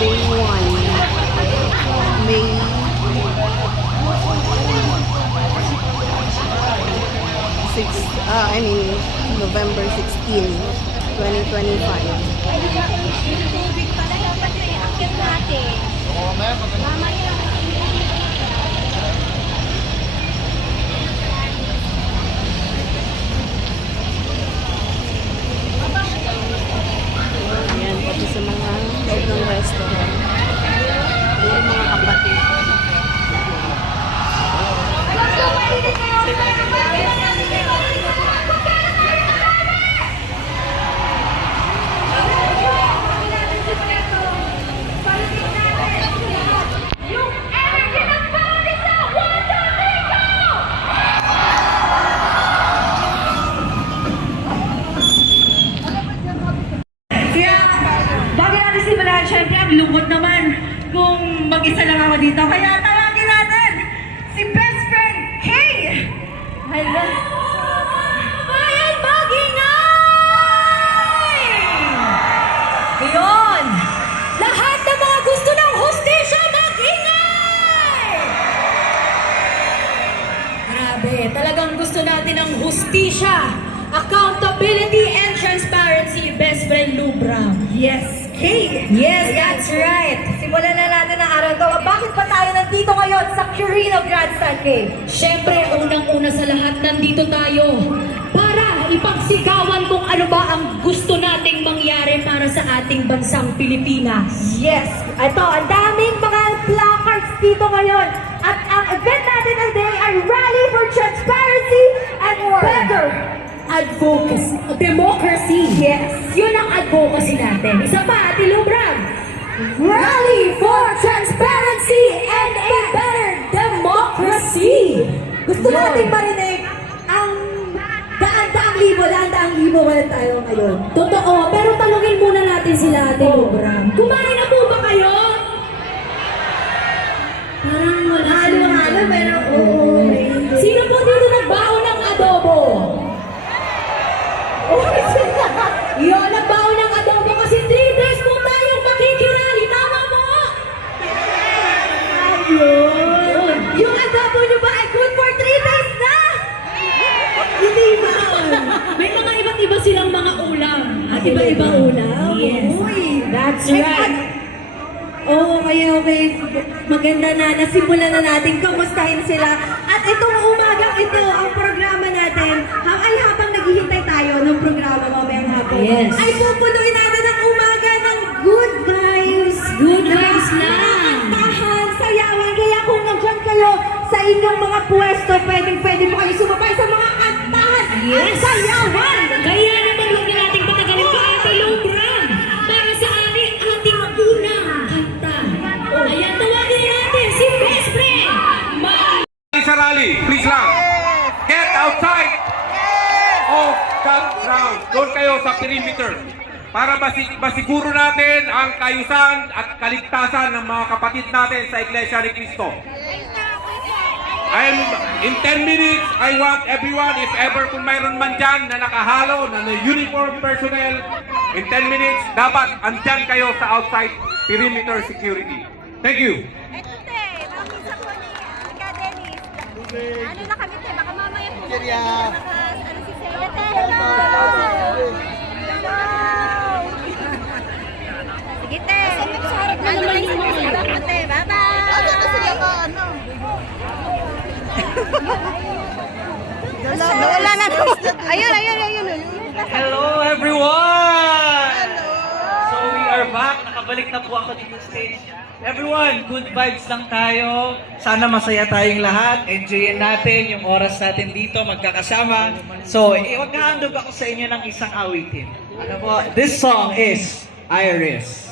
Day 1. May 6, November 16, 2025. Tubig pala dapat na iakyat natin. Mamaya. Ayan, pati sa mga loob ng restaurant. Yung mga kapatid. Siyempre, ang lungkot naman kung mag-isa lang ako dito. Kaya tawagin natin si best friend, Kay! Hello! Bayan Magingay! Yun! Lahat ng mga gusto ng hustisya, mag-ingay! Grabe, talagang gusto natin ng hustisya, accountability and transparency, best friend Lou Brown. Yes! Hey! Yes, that's right! Simulan na natin ang araw to. Bakit pa tayo nandito ngayon sa Quirino Grandstand Cave? Siyempre, unang-una sa lahat, nandito tayo para ipagsigawan kung ano ba ang gusto nating mangyari para sa ating bansang Pilipinas. Yes! Ito, ang daming mga placards dito ngayon. At ang event natin today ay Rally for Transparency and Better Advocacy. Democracy. Yes. Yun ang advocacy natin. Isa pa, Ate Lubram. Rally for Transparency and a Better Democracy. Gusto natin marinig ang daan-daang libo wala tayo ngayon. Totoo, pero tanungin muna natin sila, Ate Lubram. Kumain na po ba kayo? Parang wala. Halo-halo, pero oo. Sino po dito nagbaon ng adobo? Yun, nagbaon ng adobo kasi 3 days po tayong makikirali. Tama mo? Ayun. Yung adobo nyo ba ay good for 3 days na? Hindi ba? May mga iba't iba silang mga ulam. At iba-iba ulam? Yes. That's right. Okay. Maganda na. Nasimulan na natin. Kamustahin sila. At itong umagang ito, ang programa natin, ay habang naghihintay tayo ng programa mamayang hapon, yes, ay pupunuin natin ang umaga ng good vibes. Good vibes lang. Kantahan, sayawan. Kaya kung nandyan kayo sa inyong mga pwesto, pwede po kayo sumabay sa mga kantahan. Yes. At sayawan. Kaya naman huwag na nating patagalin pa Ate Lubram para sa ating unang kanta. Ayan, tawagin natin si best friend. Sa rally, please lang. Get outside of that ground. Doon kayo sa perimeter. Para masiguro natin ang kaayusan at kaligtasan ng mga kapatid natin sa Iglesia ni Cristo. In 10 minutes, I want everyone, if ever kung mayroon man dyan na nakahalo, na uniform personnel, in 10 minutes, dapat andyan kayo sa outside perimeter security. Thank you. Ano na kami, te? Baka mamaya po. Ano si Celia, te? Sige, te. Sa harap na naman yung mga harap mo, te. Bye-bye. Ano na sila ka, ano? Nawala na. Ayun. Hello everyone! So we are back. Nakabalik na po ako dito sa stage. Everyone, good vibes lang tayo. Sana masaya tayong lahat. Enjoyin natin yung oras natin dito, magkakasama. So, maghahandog ako sa inyo ng isang awitin. Ano po? This song is Iris.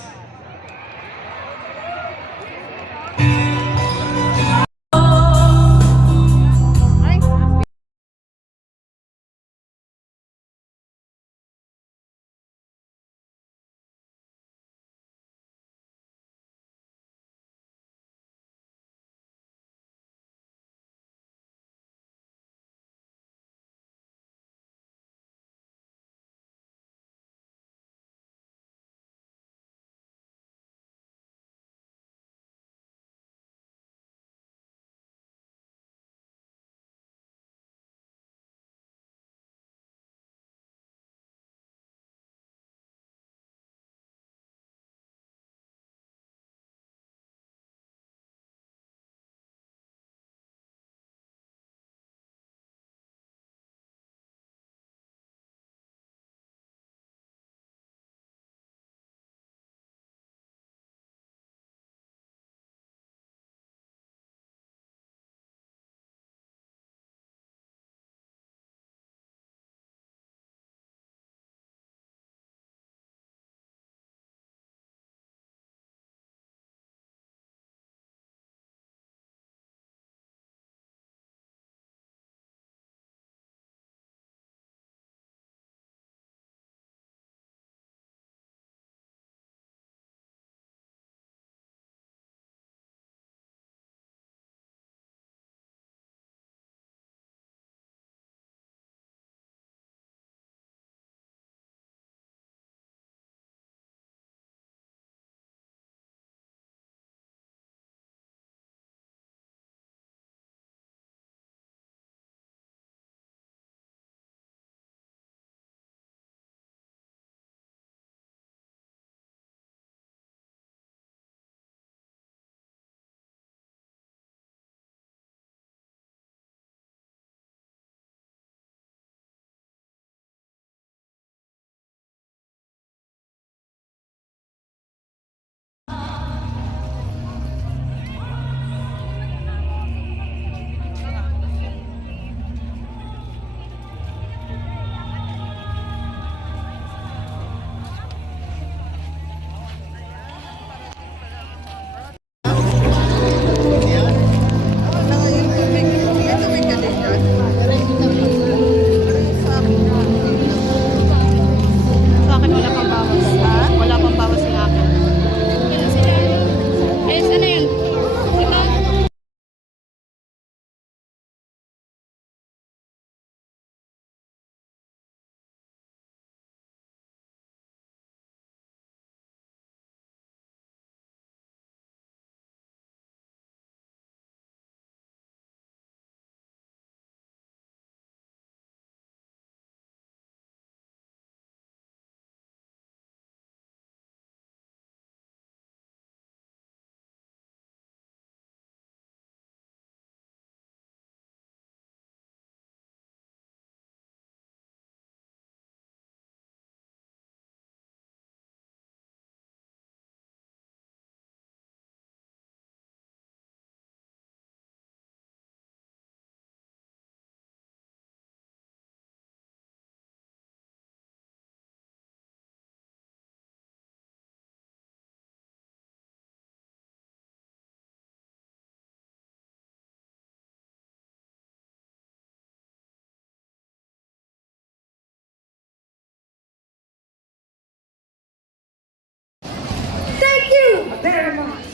very much.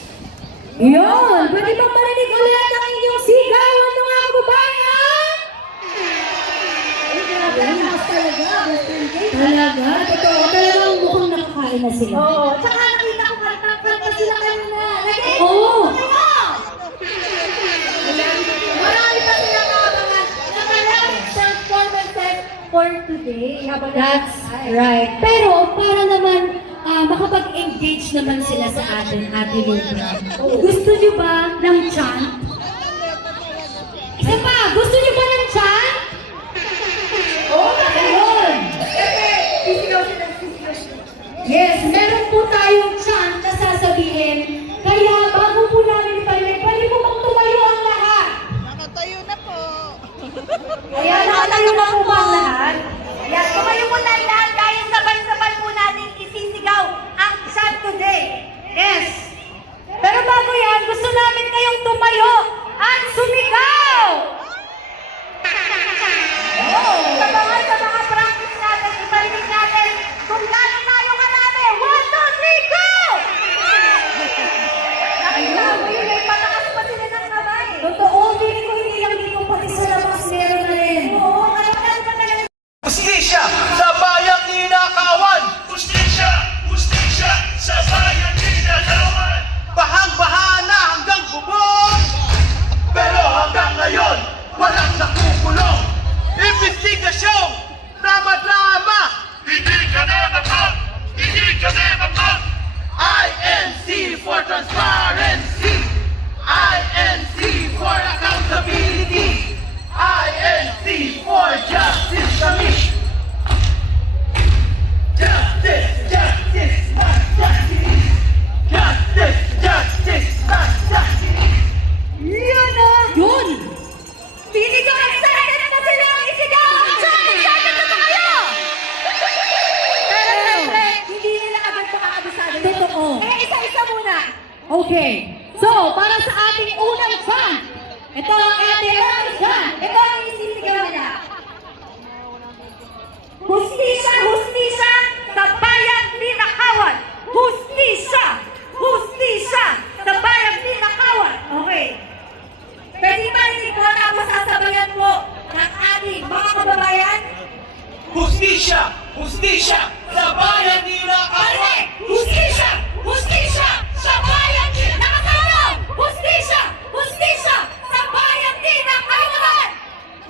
Yun! Pwede bang marinig ulit ang inyong sigawan mga kababayan? Talaga? Totoo. Talagang mukhang nakakain na sila. Oo, tsaka nakita ko kanta sila kanina. Oo. Marami pa silang abangan. Maraming performances for today. That's right. Pero para naman makapag-engage naman sila sa atin, Ate Lubra. Gusto niyo ba ng chant? Isa pa, gusto niyo ba ng chant? Oo, ayun. Yes, meron po tayong chant na sasabihin. Kaya bago po namin ipalinig, pwede po bang tumayo ang lahat? Nakatayo na po. Kaya nakatayo na po ba ang lahat? Yan, tumayo po tayo lahat dahil sabay-sabay po natin isisigaw ang chant today. Yes. Pero bago yan, gusto namin kayong tumayo at sumigaw! Sa mga practice natin, iparinig natin kung gaano tayo karami. 1, 2, 3, go! Nakita mo yun, may patakas pa sila ng kamay. Totoo, feeling ko hindi lang dito, pati sa labas meron na rin. Oo, kaya wala pa talaga. Hustisya sa bayang ninakawan! Hustisya! Hustisya sa bayang ninakawan! Bahang-baha na hanggang bubong! Pero hanggang ngayon, walang nakukulong! Investigasyong drama-drama! Hindi ka na napag! Hindi ka na napag! INC for transparency! INC for accountability! INC for justice commission! Justice! Justice! Not justice! Justice! Justice! Not justice! Yun na! Yun! Feeling ko excited na sila ang isigaw! Excited na ba kayo? Pero siyempre, hindi nila agad makakabisado. Totoo. Eh, isa-isa muna. Okay. So, para sa ating unang chant, ito ang ating unang chant. Ito ang isisigaw nila. Hustisya, hustisya sa bayang ninakawan. Hustisya, hustisya sa bayang ninakawan. Okay. Pwede ba rin po na masasabayan po ng ating mga kababayan? Hustisya! Hustisya sa bayan ninakawan! Hustisya! Hustisya sa bayang ninakawan! Hustisya! Hustisya sa bayang ninakawan!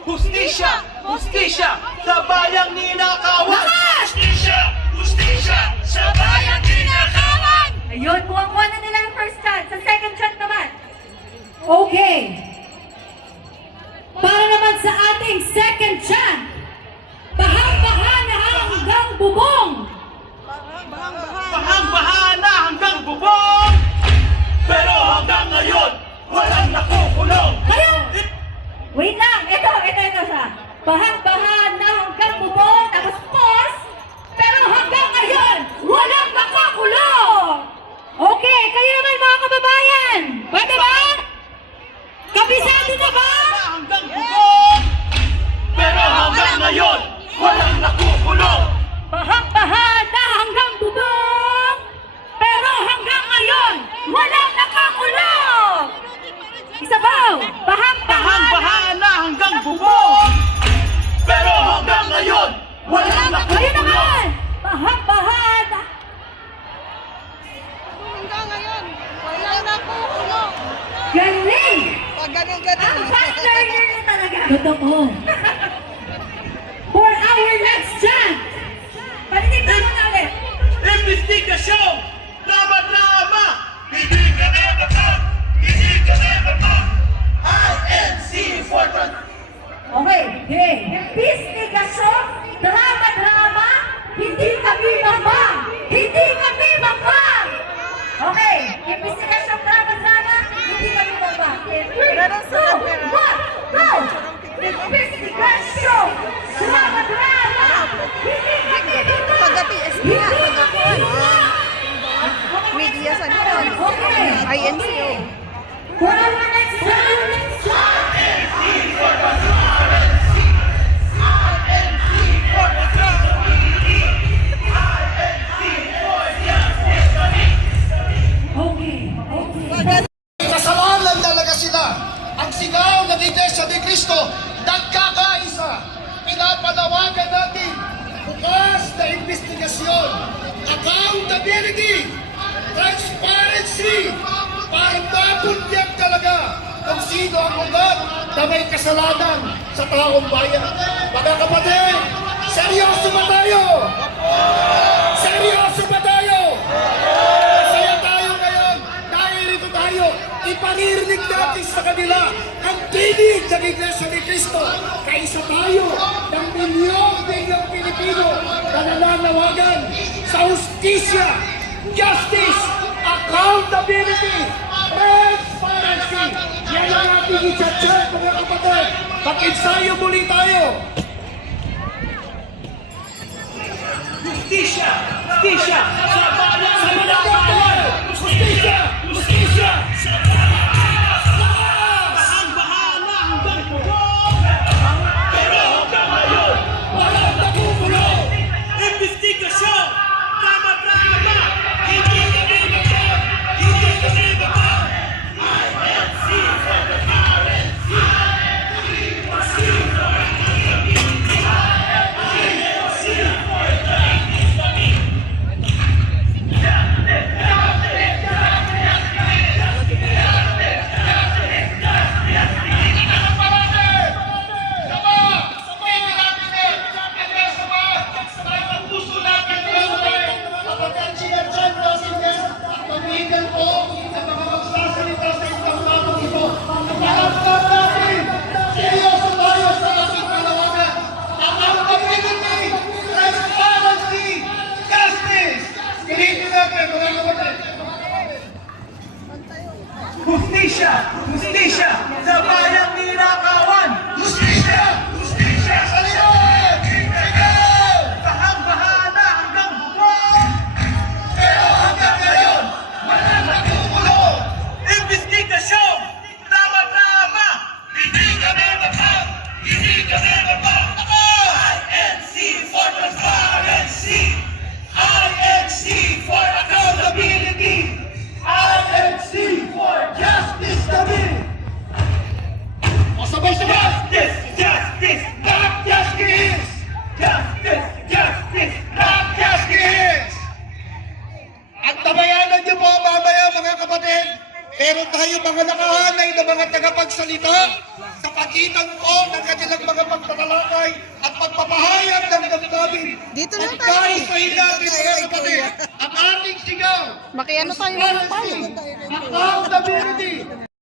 Hustisya! Hustisya sa bayang ninakawan! Hustisya! Hustisya sa bayang ninakawan! Ayun, kuha-kuha na nila yung first chance. Sa second chance naman. Okay. Para naman sa ating second chant, bahang-baha na hanggang bubong. Bahang-baha na hanggang bubong! Pero hanggang ngayon, walang nakukulong! Kayo! Wait lang. Ito siya. Bahang-baha na hanggang bubong. Tapos pause. Pero hanggang ngayon, walang nakakulong! Okay, kayo naman mga kababayan! Pwede ba? Kabisado na ba? Hanggang bubong! Pero hanggang ngayon, walang nakukulong! Bahang-baha na hanggang bubong! Pero hanggang ngayon, walang nakakulong! Isa ba? Bahang-baha na hanggang bubong! Pero hanggang ngayon, walang Kayo nakukulong! naman! Bahang-baha na... Hanggang ngayon, wala na po ulo. Galing! Pag ganun-ganun. Ang fast learner na talaga. Totoo. For our next chant, Parinig mo na ulit. Investigasyong drama-drama! Hindi ka na napag! Hindi ka na napag! INC for Okay. Investigasyon, drama-drama, hindi kami mambang! Hindi kami mambang! Okay. Investigasyon, drama-drama, hindi kami mambang. Go! Go! Investigasyon, drama-drama, hindi kami mambang! Pag-APS Hindi niya, kami pag-ako, mambang! Media sa Okay. INCO. For our next chant, okay. sigaw ng Iglesia ni Cristo, nagkakaisa. Pinapanawagan natin bukas na investigasyon, accountability, transparency, para mabunyag talaga kung sino ang ugat na may kasalanan sa taong bayan. Mga kapatid, seryoso ba tayo? Seryoso ba tayo? Masaya tayo ngayon dahil rito tayo. Ipanirinig natin sa kanila ang tinig ng Iglesia ni Cristo. Kaisa tayo ng milyong-milyong Pilipino na nananawagan sa justisya, justice, accountability, transparency. Yan ang ating i-chat-chat, mga kapatid. Mag-ensayo muli tayo. Justisya! Justisya! Sa bayan Sa mga justisya! Justisya! ang bahala hanggang pulo! Pero hanggang ngayon, Walang nakukulong! investigasyon! Tama-tama! Hindi kami magpapag! Hindi kami magpapag! INC for the currency! Justisya! Justisya! Sa bayang ninakawan! Justisya! Justisya sa liyon! Sigaw! Bahang-bahana hanggang bumong! Pero hanggang ngayon, walang nakukulong! Investigasyon! Tama-tama! Hindi kami magpag! Hindi kami magpag! INC for transparency! INC for accountability! INC for justice to be! O sabay-sabay! Justice! Justice! Not justice! Justice! Justice! Not justice! At tabayanan niyo po mamaya mga kapatid, meron tayo mga nakahanay na mga tagapagsalita sa pagitan po ng kanilang mga pagtatalakay at pagpapahayag ng damdamin. Dito na tayo. Pagkausahin natin mga kapatid, ang ating sigaw, Makiano tayo ng tayo. accountability,